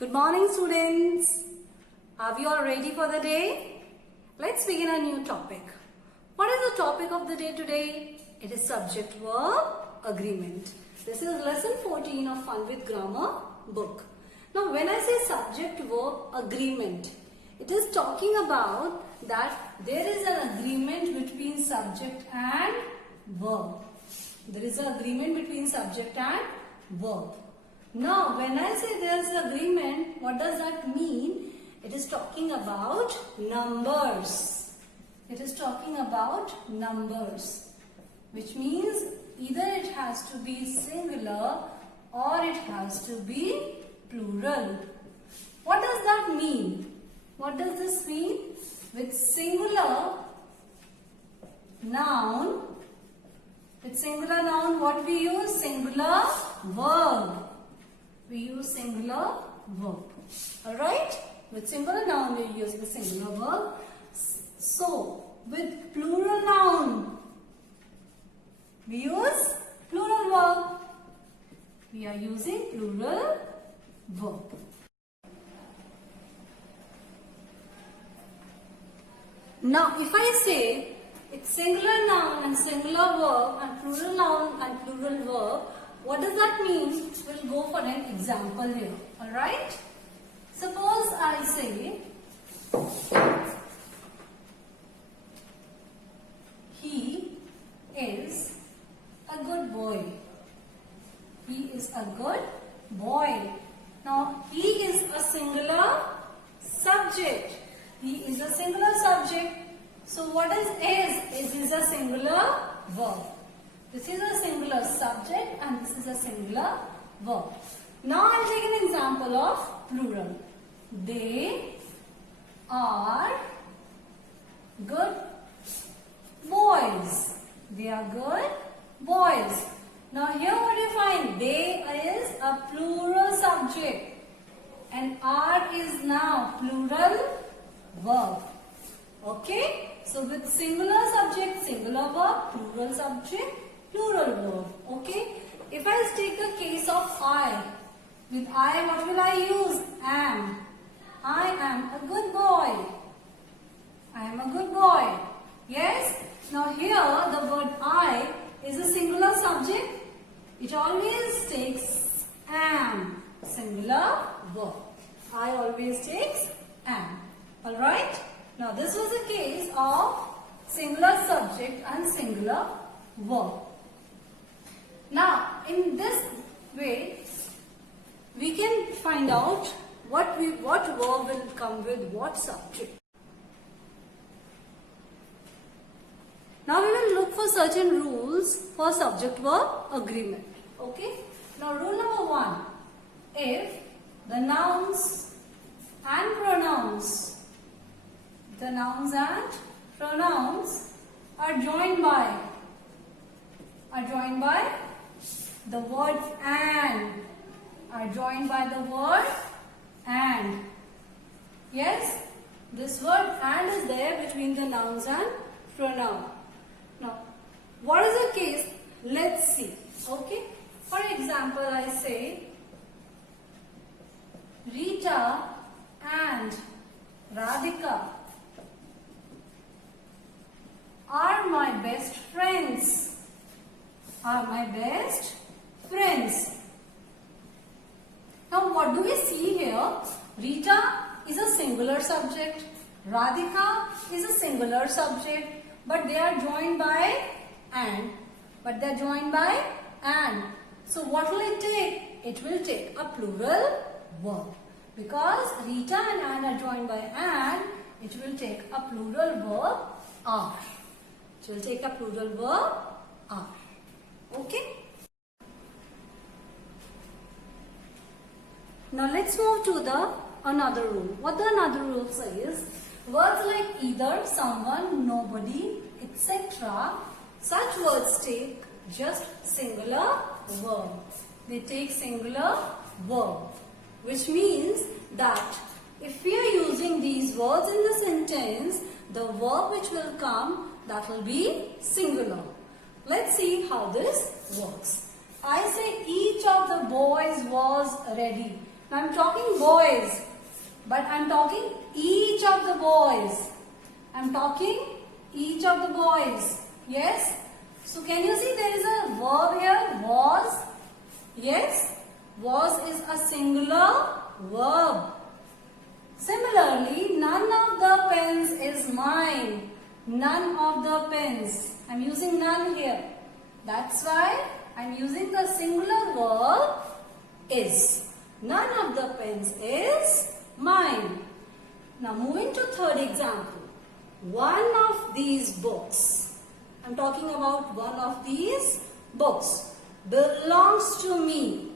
Good morning, students. Are we all ready for the day? Let's begin a new topic. What is the topic of the day today? It is subject-verb agreement. This is lesson 14 of Fun with Grammar book. Now, when I say subject-verb agreement, it is talking about that there is an agreement between subject and verb. There is an agreement between subject and verb. Now, when I say there is agreement, what does that mean? It is talking about numbers. It is talking about numbers, which means either it has to be singular or it has to be plural. What does that mean? What does this mean? With singular noun, what we use? Singular verb. We use singular verb. Alright? With singular noun we use the singular verb. So, with plural noun we use plural verb. We are using plural verb. Now, if I say it's singular noun and singular verb and plural noun and plural verb, what does that mean? We'll go for an example here. Alright? Suppose I say he is a good boy. He is a good boy. Now, he is a singular subject. He is a singular subject. So, what is? Is a singular verb. This is a singular subject and this is a singular verb. Now, I'll take an example of plural. They are good boys. They are good boys. Now, here what do you find? They is a plural subject and are is now plural verb. Okay? So, with singular subject, singular verb, plural subject, plural verb. Okay? If I take a case of I, with I, what will I use? Am. I am a good boy. I am a good boy. Yes? Now here the word I is a singular subject. It always takes am. Singular verb. I always takes am. Alright? Now this was the case of singular subject and singular verb. Now in this way we can find out what verb will come with what subject. Now we will look for certain rules for subject-verb agreement. Okay? Now rule number 1. If the nouns and pronouns are joined by the word and. Are joined by the word and. Yes? This word and is there between the nouns and pronoun. Now, what is the case? Let's see. Okay? For example, I say Rita and Radhika are my best friends. Are my best friends. Now, what do we see here? Rita is a singular subject. Radhika is a singular subject. But they are joined by and. So, what will it take? It will take a plural verb. Because Rita and are joined by and, it will take a plural verb are. It will take a plural verb are. Okay? Now let's move to another rule. What the another rule says, words like either, someone, nobody, etc. Such words take just singular verb. They take singular verb. Which means that if we are using these words in the sentence, the verb which will come, that will be singular. Let's see how this works. I say each of the boys was ready. Now I'm talking boys, but I'm talking each of the boys. I'm talking each of the boys. Yes? So can you see there is a verb here? Was. Yes? Was is a singular verb. Similarly, none of the pens is mine. None of the pens. I'm using none here. That's why I'm using the singular verb is. None of the pens is mine. Now moving to third example. One of these books. I'm talking about one of these books. Belongs to me.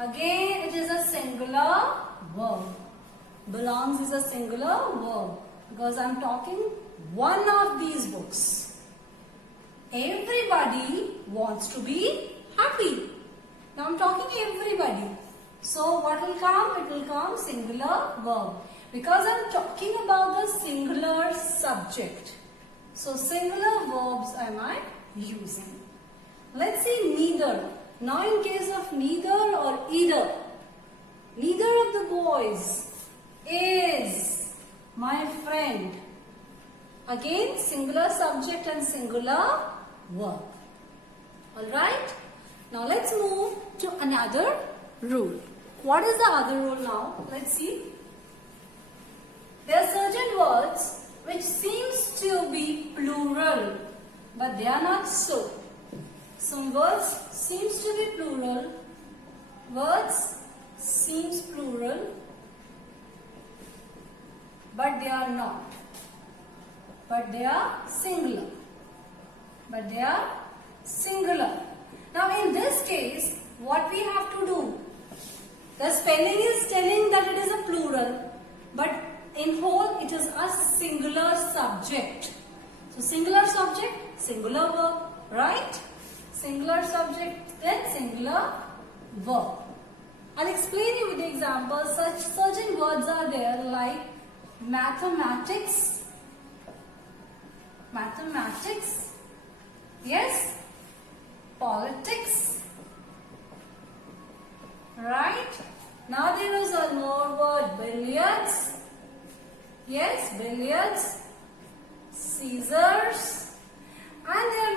Again it is a singular verb. Belongs is a singular verb. Because I'm talking one of these books. Everybody wants to be happy. Now I'm talking everybody. So what will come? It will come singular verb. Because I'm talking about the singular subject. So singular verbs am I using. Let's see neither. Now in case of neither or either. Neither of the boys is my friend. Again singular subject and singular verb. Alright. Now let's move to another rule. What is the other rule now? Let's see. There are certain words which seems to be plural, but they are not so. Some words seems to be plural. Words seems plural, but they are not. But they are singular. But they are singular. Now in this case, what we have to do? The spelling is telling that it is a plural, but in whole it is a singular subject. So singular subject, singular verb, right? Singular subject, then singular verb. I'll explain you with the examples. Certain words are there like mathematics. Mathematics. Yes. Politics. Right. Now there is one more word, billiards. Yes, billiards. Scissors. And there are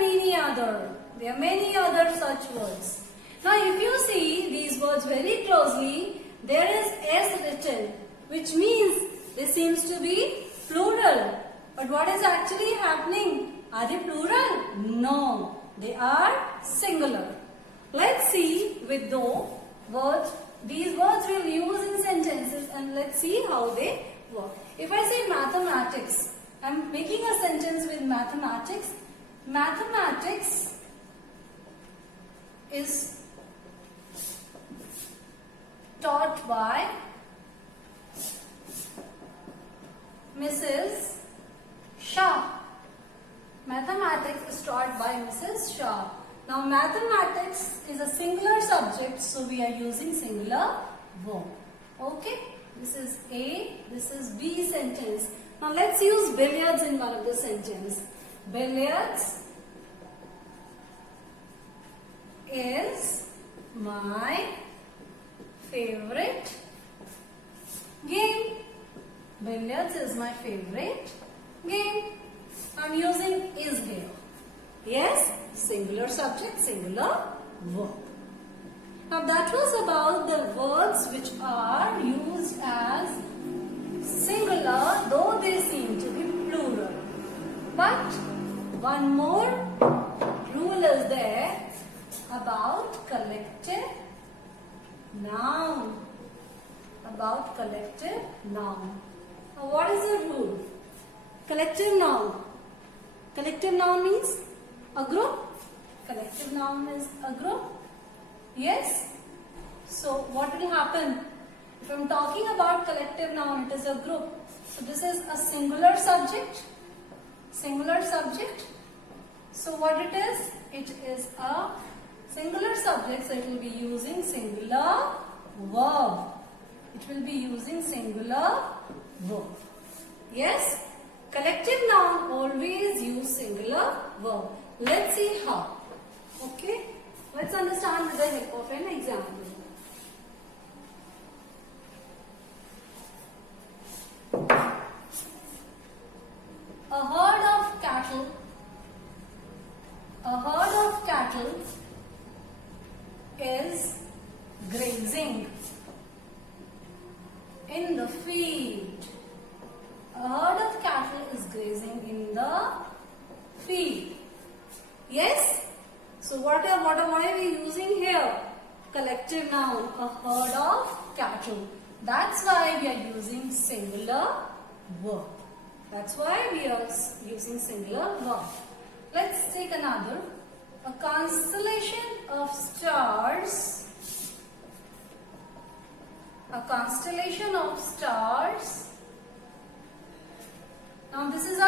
many other such words. Now if you see these words very closely, there is S written, which means they seems to be plural. But what is actually happening? Are they plural? No, they are singular. Let's see with those words. These words we'll use in sentences and let's see how they work. If I say mathematics, I'm making a sentence with mathematics. Mathematics is taught by Mrs. Shah. Mathematics is taught by Mrs. Shah. Now mathematics is a singular subject, so we are using singular verb. Okay? This is A, this is B sentence. Now let's use billiards in one of the sentences. Billiards is my favorite game. Billiards is my favorite game. I'm using is here. Yes, singular subject, singular verb. Now that was about the words which are used as singular, though they seem to be plural. But one more rule is there about collective noun. About collective noun. Now what is the rule? Collective noun. Collective noun means a group. Collective noun is a group. Yes? So what will happen? If I'm talking about collective noun, it is a group. So this is a singular subject. Singular subject. So what it is? It is a singular subject, so it will be using singular verb. It will be using singular verb. Yes? Collective noun always use singular verb. Let's see how. Okay? Let's understand with the help of an example. in the field. A herd of cattle is grazing in the field. Yes? So what are we using here? Collective noun, a herd of cattle. That's why we are using singular verb. That's why we are using singular verb. Let's take another. A constellation of stars. A constellation of stars. Now this is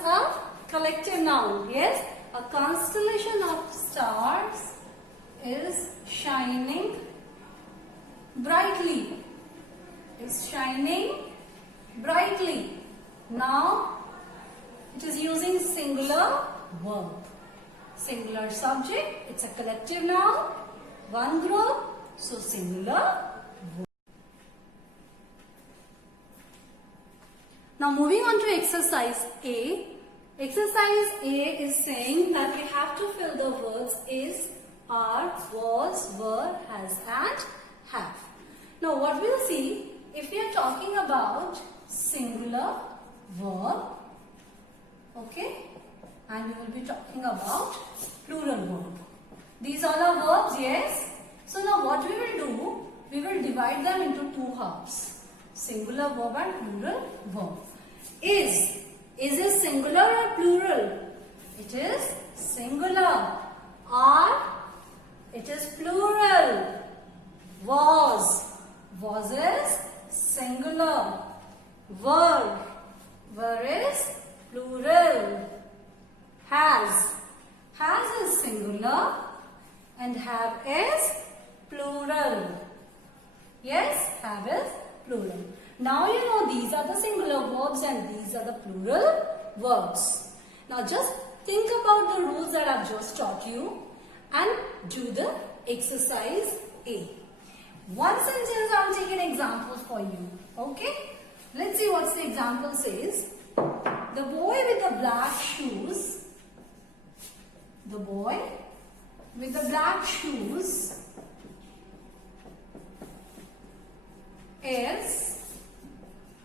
a collective noun. Yes, a constellation of stars is shining brightly. Is shining brightly. Now it is using singular verb. Singular subject. It's a collective noun. One group. So singular verb. Now moving on to exercise A. Exercise A is saying that we have to fill the words is, are, was, were, has and have. Now what we'll see, if we are talking about singular verb, okay, and we will be talking about plural verb. These all are verbs, yes. So now what we will do, we will divide them into two halves. Singular verb and plural verb. Is it singular or plural? It is singular. Are, it is plural. Was is singular. Were is plural. Has is singular and have is plural. Yes, have is plural. Now you know these are the singular verbs and these are the plural verbs. Now just think about the rules that I've just taught you and do the exercise A. One sentence I'll take an example for you. Okay? Let's see what the example says. The boy with the black shoes. The boy with the black shoes is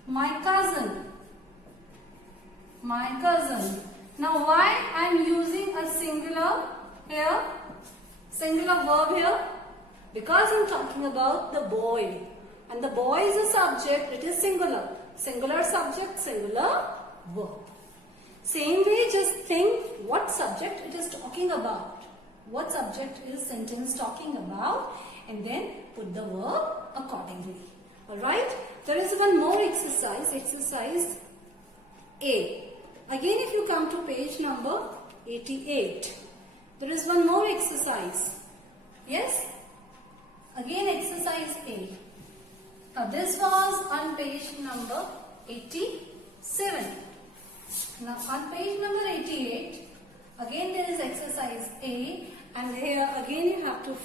my cousin. My cousin. Now why I am using a singular here? Singular verb here? Because I am talking about the boy. And the boy is a subject, it is singular. Singular subject, singular verb. Same way, just think what subject it is talking about. What subject is sentence talking about, and then put the verb accordingly. Alright? There is one more exercise, exercise A. Again, if you come to page number 88, there is one more exercise. Yes? Again, exercise A. Now, this was on page number 87. Now, on page number 88, again there is exercise A, and here again you have to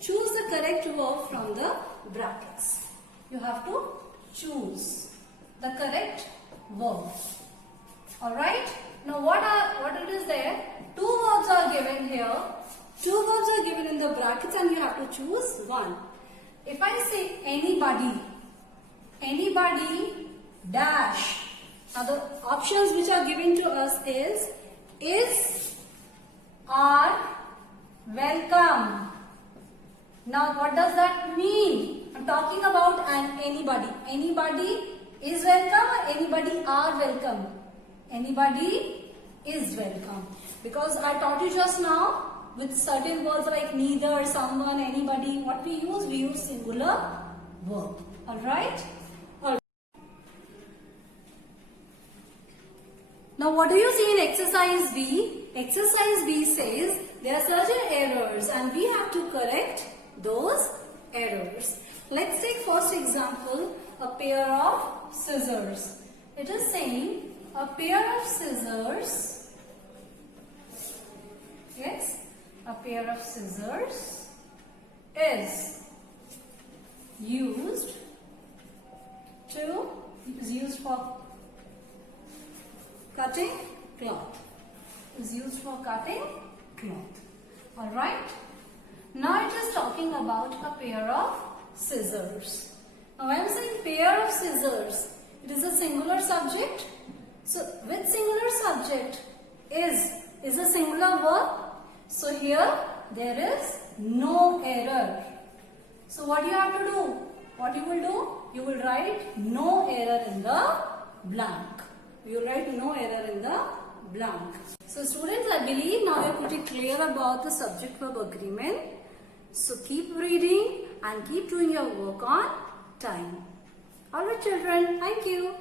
choose the correct verb from the brackets. You have to choose the correct verb. Alright? Now what it is there? Two verbs are given here. Two verbs are given in the brackets and you have to choose one. If I say anybody dash. Now the options which are given to us is, are, welcome. Now what does that mean? I'm talking about an anybody. Anybody is welcome or anybody are welcome? Anybody is welcome. Because I taught you just now with certain words like neither, someone, anybody. What we use singular verb. Alright? Now what do you see in exercise B? Exercise B says there are certain errors and we have to correct those errors. Let's take first example, a pair of scissors. It is saying a pair of scissors, yes, a pair of scissors is used for cutting cloth. Is used for cutting cloth. Alright. Now it is talking about a pair of scissors. Now I am saying pair of scissors. It is a singular subject. So which singular subject is a singular verb? So here there is no error. So what you have to do? What you will do? You will write no error in the blank. You will write no error in the blank. So students, I believe now you are pretty clear about the subject verb agreement. So keep reading and keep doing your work on time. Alright children, thank you.